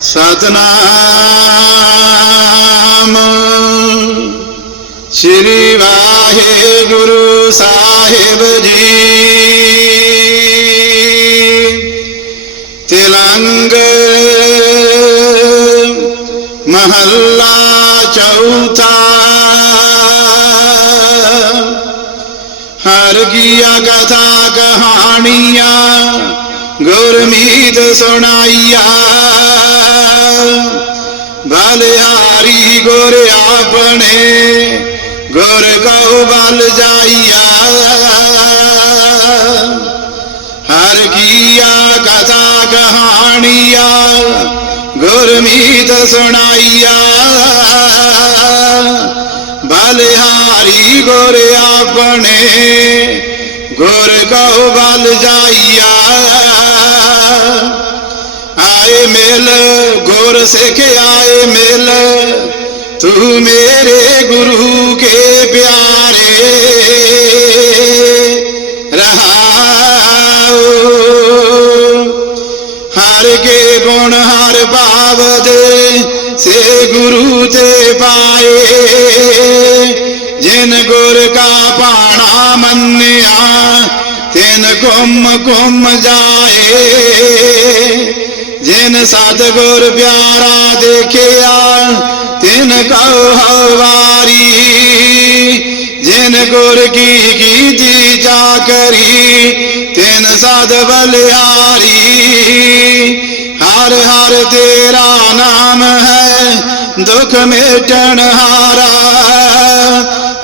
ਸਤਨਾਮ। ਸ੍ਰੀ ਵਾਹਿਗੁਰੂ ਸਾਹਿਬ ਜੀ। ਤਿਲੰਗ ਮਹੱਲਾ ਚੌਥਾ। ਹਰ ਕੀਆ ਕਥਾ ਕਹਾਣੀਆਂ ਗੁਰਮੀਤ ਸੁਣਾਈਆ ਬਲਿਹਾਰੀ ਗੁਰ ਆਪਣੇ ਗੁਰ ਕਉ ਬਲ ਜਾਈਆ ਹਰ ਕੀਆ ਕਥਾ ਕਹਾਣੀਆਂ ਗੁਰਮੀਤ ਸੁਣਾਈਆ ਬਲਿਹਾਰੀ ਗੁਰ ਆਪਣੇ ਗੁਰ ਕਉ ਬਲ ਜਾਈਆ। ਆਏ ਮਿਲ, ਗੁਰ ਸਿੱਖ ਆਏ ਮਿਲ, ਤੂੰ ਮੇਰੇ ਗੁਰੂ ਕੇ ਪਿਆਰੇ। ਰਹਾਉ ਹਰ ਕੇ ਗੁਣ, ਹਰ ਭਾਵ ਦੇ ਸੇ ਗੁਰੂ ਤੇ ਪਾਏ। ਪਾਣਾ ਮੰਨਿਆ ਤਿਨ ਕੁਮ ਕੁਮ ਜਾਏ। ਜਿਨ ਸਤਗੁਰ ਪਿਆਰਾ ਦੇਖਿਆ, ਤਿਨ ਕਉ ਹਵਾਰੀ ਜਿਨ ਗੁਰ ਕੀ ਕੀਤੀ ਜਾ ਕਰੀ, ਤਿਨ ਸਦ ਬਲਿਆਰੀ। ਹਰ ਹਰ ਤੇਰਾ ਨਾਮ ਹੈ, ਦੁਖ ਮੇਟਣ ਹਾਰਾ।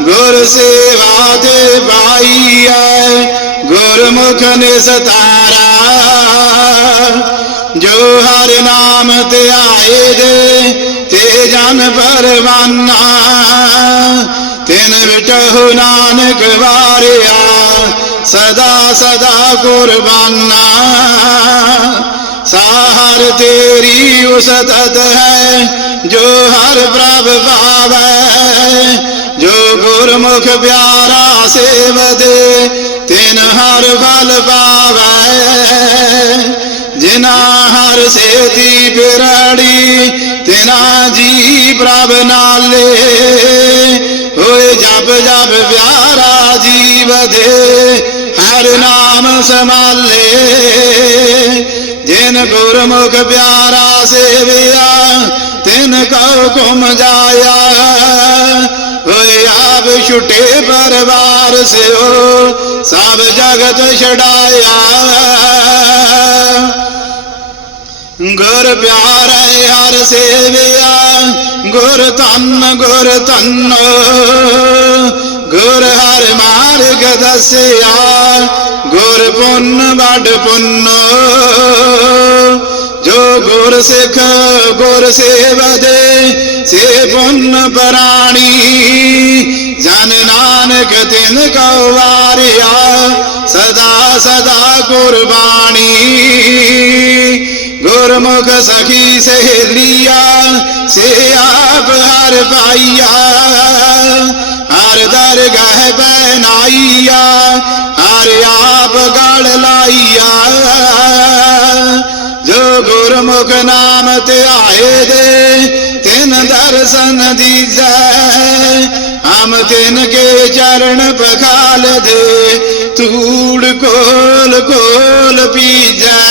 ਗੁਰ ਸੇਵਾ ਤੇ ਪਾਈਐ ਗੁਰਮੁਖ ਨਿਸਤਾਰਾ। ਜੋ ਹਰ ਨਾਮ ਤੇ ਆਏ ਦੇ, ਤੇ ਜਨ ਪਰਵਾਨਾ। ਤਿਨ ਵਿਟਹੁ ਨਾਨਕ ਵਾਰਿਆ, ਸਦਾ ਸਦਾ ਕੁਰਬਾਨਾ। ਸਾਹਰ ਤੇਰੀ ਉਸਤਤ ਹੈ, ਜੋ ਹਰ ਪ੍ਰਭ ਭਾਵੈ ਜੋ ਗੁਰਮੁਖ ਪਿਆਰਾ ਸੇਵਦੇ, ਤਿਨ ਹਰ ਬਲ ਪਾਵੈ। ਜਿਨਾ ਹਰ ਸੇਤੀ ਪਿਰੜੀ, ਤਿਨਾ ਜੀ ਪ੍ਰਭ ਨਾਲੇ। ਹੋਏ ਜਪ ਜਪ ਪਿਆਰਾ ਜੀਵ ਦੇ ਹਰ ਨਾਮ ਸਮਾਲੇ ਜਿਨ ਗੁਰਮੁਖ ਪਿਆਰਾ ਸੇਵਿਆ, ਤਿਨ ਕਉ ਕੁਮ ਜਾਇਆ। ਹੋਏ ਆਪ ਛੁਟੇ ਪਰਵਾਰ ਸਿਓ, ਸਭ ਜਗਤ ਛਡਾਇਆ। ਗੁਰ ਪਿਆਰੇ ਹਰ ਸੇਵਿਆ, ਗੁਰ ਧੰਨ ਗੁਰ ਧੰਨ। ਗੁਰ ਹਰ ਮਾਰਗ ਦਸਿਆ, ਗੁਰ ਪੁੰਨ ਵੱਡ ਪੁੰਨ। ਜੋ ਗੁਰ ਸਿੱਖ, ਗੁਰ ਸੇਵਦੇ ਸੇ ਪੁੰਨ ਪ੍ਰਾਣੀ। ਜਨ ਨਾਨਕ ਤਿਨ ਕਉ ਵਾਰਿਆ, ਸਦਾ ਸਦਾ ਗੁਰਬਾਣੀ। ਗੁਰਮੁਖ ਸਖੀ ਸਹੇਲੀਆ, ਸੇ ਆਪ ਹਰ ਪਾਈਆ। ਹਰ ਦਰਗਾਹ ਬਨਾਈਆ ਹਰ ਆਪ ਗੜ ਲਾਈਆ। ਜੋ ਗੁਰਮੁਖ ਨਾਮ ਤੇ ਆਏ ਦੇ ਤਿਨ ਦਰਸ਼ਨ ਦੀਜੈ। ਹਮ ਤਿਨ ਕੇ ਚਰਨ ਪਖਾਲ ਦੇ ਤੂੜ ਕੋਲ ਕੋਲ ਪੀਜੈ।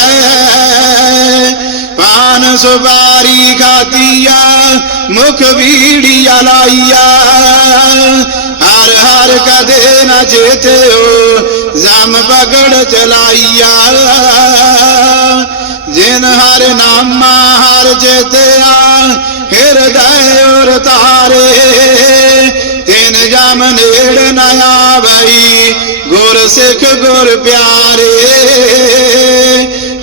ਪਾਨ ਸੁਬਾਰੀ ਖਾਤੀਆ ਮੁਖ ਵੀੜੀਆ ਲਾਈਆ। ਹਰ ਹਰ ਕਦੇ ਨ ਚੇਤਿਓ ਜਮ ਪਕੜ ਚਲਾਈਆ। ਜਿਨ ਹਰ ਨਾਮਾ ਹਰ ਚੇਤਿਆ ਹਿਰਦੈ ਉਰ ਤਾਰੇ। ਤਿਨ ਜਮ ਨੇੜ ਨ ਆਵਈ, ਗੁਰ ਸਿੱਖ ਗੁਰ ਪਿਆਰੇ।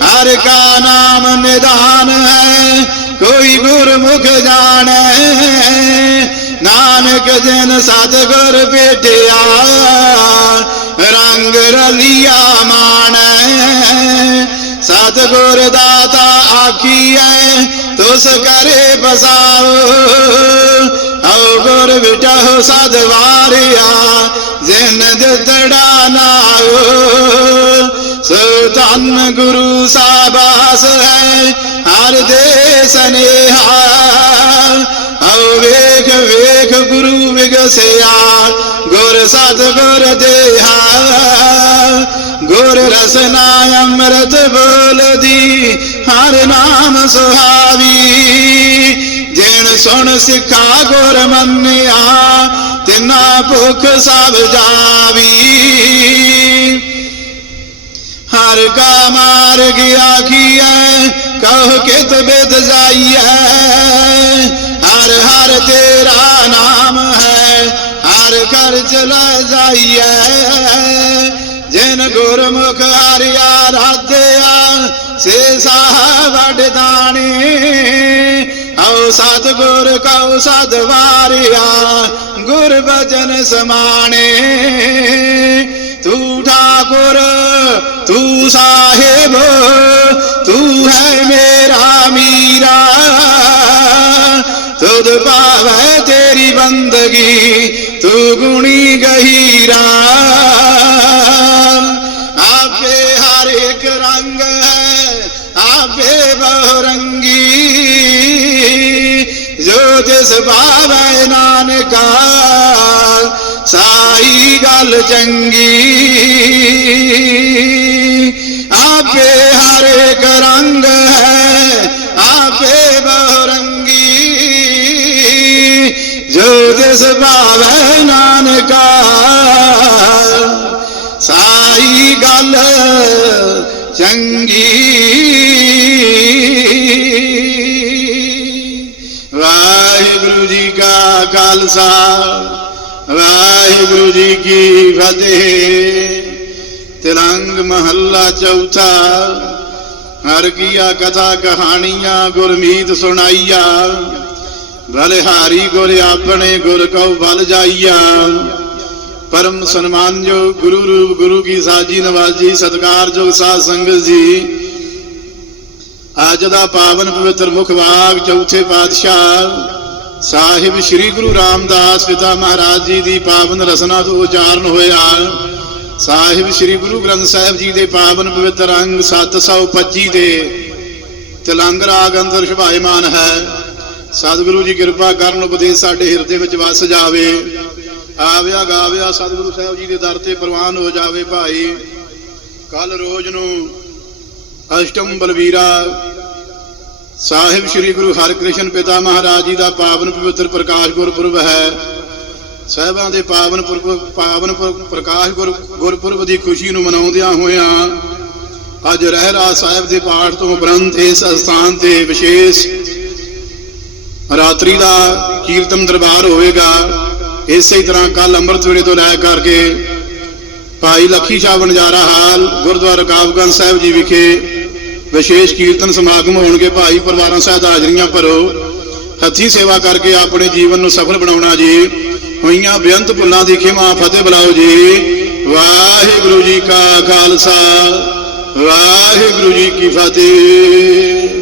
ਹਰ ਕਾ ਨਾਮ ਨਿਦਾਨ ਹੈ, ਕੋਈ ਗੁਰਮੁਖ ਜਾਣੈ। ਨਾਨਕ ਜਨ ਸਤਗੁਰ ਭੇਟਿਆ, ਰੰਗ ਰਲੀਆ ਮਾਣੈ। ਸਤਗੁਰ ਦਾਤਾ ਆਖੀਐ, ਤੁਸ ਕਰੇ ਬਸਾਓ ਹਉ ਗੁਰ ਵਿਟਹੁ ਸਦ ਵਾਰਿਆ, ਜਿਨ ਦਿੱਤੜਾ ਨਾਉ ਸੋ ਧੰਨ ਗੁਰੂ ਸਾਬਾਸ ਹੈ ਹਰ ਦੇ ਸਨੇਹਾ। ਆਓ ਵੇਖ ਵੇਖ ਗੁਰੂ ਵਿਗਸਿਆ। ਗੁਰ ਸਤ ਗੁਰ ਦੇਹਾ। ਗੁਰ ਰਸਨਾ ਅੰਮ੍ਰਿਤ ਬੋਲਦੀ, ਹਰ ਨਾਮ ਸੁਹਾਵੀ। ਜਿਨ ਸੁਣ ਸਿੱਖਾ ਗੁਰ ਮੰਨਿਆ, ਤਿਨਾ ਭੁਖ ਸਭ ਜਾਵੀ। ਹਰ ਕਾ ਮਾਰਗ ਆਖੀਐ ਕਹ ਕਿਤ ਬਿਦ ਜਾਈਐ? ਹਰ ਹਰ ਤੇਰਾ ਨਾਮ ਹੈ, ਹਰ ਕਰ ਚਲਾ ਜਾਈਐ। ਜਿਨ ਗੁਰਮੁਖ ਹਰਿਆ ਰਾਧਿਆ, ਸੇ ਸਾਹ ਵੱਡ ਦਾਣੇ। ਹਉ ਸਤ ਗੁਰ ਕਉ ਸਦ ਵਾਰਿਆ ਗੁਰ ਬਚਨ ਸਮਾਣੇ। ਤੂੰ ਠਾਕੁਰ, ਤੂੰ ਸਾਹਿਬ, ਤੂੰ ਹੈ ਮੇਰਾ ਮੀਰਾ। ਤੁਧ ਪਾਵੈ ਤੇਰੀ ਬੰਦਗੀ, ਤੂੰ ਗੁਣੀ ਗਹੀਰਾ। ਆਪੇ ਹਰ ਇੱਕ ਰੰਗ ਹੈ, ਆਪੇ ਬਹੁ ਰੰਗ ਜਿਸ ਭਾਵੈ ਨਾਨਕਾ, ਸਾਈ ਗੱਲ ਚੰਗੀ। ਆਪੇ ਹਰ ਇੱਕ ਰੰਗ ਹੈ, ਆਪੇ ਬਹੁਰੰਗੀ ਜੋ ਜਿਸ ਭਾਵੈ ਨਾਨਕਾ, ਸਾਈ ਗੱਲ ਚੰਗੀ। ਖਾਲਸਾ। ਵਾਹਿਗੁਰੂ ਜੀ ਕੀ ਫਤਿਹ। ਤਿਰੰਗ ਮਹੱਲਾ ਚੌਥਾ। ਹਰ ਕੀਆ ਕਥਾ ਕਹਾਣੀਆਂ ਗੁਰਮੀਤ ਸੁਣਾਈਆ। ਬਲਿਹਾਰੀ ਗੁਰ ਆਪਣੇ ਗੁਰ ਕਉ ਬਲ ਜਾਈਆ। ਪਰਮ ਸਨਮਾਨਯੋਗ ਗੁਰੂ ਰੂਪ ਗੁਰੂ ਕੀ ਸਾਜੀ ਨਵਾਜੀ ਸਤਕਾਰਯੋਗ ਸਾਧ ਸੰਗਤ ਜੀ। ਅੱਜ ਦਾ ਪਾਵਨ ਪਵਿੱਤਰ ਮੁਖ ਵਾਗ ਚੌਥੇ ਪਾਤਸ਼ਾਹ ਸਾਹਿਬ ਸ੍ਰੀ ਗੁਰੂ ਰਾਮਦਾਸ ਪਿਤਾ ਮਹਾਰਾਜ ਜੀ ਦੀ ਪਾਵਨ ਰਸਨਾ ਤੋਂ ਉਚਾਰਨ ਹੋਇਆ। ਸਾਹਿਬ ਸ੍ਰੀ ਗੁਰੂ ਗ੍ਰੰਥ ਸਾਹਿਬ ਜੀ ਦੇ ਪਾਵਨ ਪਵਿੱਤਰ ਅੰਗ 725 ਦੇ ਤਿਲੰਗ ਰਾਗ ਅੰਦਰ ਸ਼ੁਭਾਇਮਾਨ ਹੈ। ਸਤਿਗੁਰੂ ਜੀ ਕਿਰਪਾ ਕਰਨ ਉਪਦੇਸ਼ ਸਾਡੇ ਹਿਰਦੇ ਵਿੱਚ ਵਸ ਜਾਵੇ। ਆਵਿਆ ਗਾਵਿਆ ਸਤਿਗੁਰੂ ਸਾਹਿਬ ਜੀ ਦੇ ਦਰ ਤੇ ਪ੍ਰਵਾਨ ਹੋ ਜਾਵੇ ਭਾਈ। ਕੱਲ ਰੋਜ਼ ਨੂੰ ਅਸ਼ਟਮ ਬਲਵੀਰਾ ਸਾਹਿਬ ਸ੍ਰੀ ਗੁਰੂ ਹਰਿਕ੍ਰਿਸ਼ਨ ਪਿਤਾ ਮਹਾਰਾਜ ਜੀ ਦਾ ਪਾਵਨ ਪਵਿੱਤਰ ਪ੍ਰਕਾਸ਼ ਗੁਰਪੁਰਬ ਹੈ। ਸਾਹਿਬਾਂ ਦੇ ਪਾਵਨ ਪੁਰਬ, ਪਾਵਨ ਪੁਰ- ਪ੍ਰਕਾਸ਼ ਗੁਰ- ਗੁਰਪੁਰਬ ਦੀ ਖੁਸ਼ੀ ਨੂੰ ਮਨਾਉਂਦਿਆਂ ਹੋਇਆਂ ਅੱਜ ਰਹਿਰਾ ਸਾਹਿਬ ਦੇ ਪਾਠ ਤੋਂ ਉਪਰੰਤ ਇਸ ਸਥਾਨ ਤੇ ਵਿਸ਼ੇਸ਼ ਰਾਤਰੀ ਦਾ ਕੀਰਤਨ ਦਰਬਾਰ ਹੋਵੇਗਾ। ਇਸੇ ਤਰ੍ਹਾਂ ਕੱਲ ਅੰਮ੍ਰਿਤ ਵੇਲੇ ਤੋਂ ਲੈ ਕਰਕੇ ਭਾਈ ਲੱਖੀ ਸ਼ਾਹ ਵਣਜਾਰਾ ਹਾਲ, ਗੁਰਦੁਆਰਾ ਕਾਬਗੰਜ ਸਾਹਿਬ ਜੀ ਵਿਖੇ ਵਿਸ਼ੇਸ਼ ਕੀਰਤਨ ਸਮਾਗਮ ਹੋਣਗੇ। ਭਾਈ ਪਰਿਵਾਰਾਂ ਸਹਿਤ ਹਾਜ਼ਰੀਆਂ ਭਰੋ। ਹੱਥੀਂ ਸੇਵਾ ਕਰਕੇ ਆਪਣੇ ਜੀਵਨ ਨੂੰ ਸਫਲ ਬਣਾਉਣਾ ਜੀ। ਹੋਈਆਂ ਬੇਅੰਤ ਭੁੱਲਾਂ ਦੀ ਖਿਮਾ ਫਤਿਹ ਬੁਲਾਓ ਜੀ। ਵਾਹਿਗੁਰੂ ਜੀ ਕਾ ਖਾਲਸਾ। ਵਾਹਿਗੁਰੂ ਜੀ ਕੀ ਫਤਿਹ।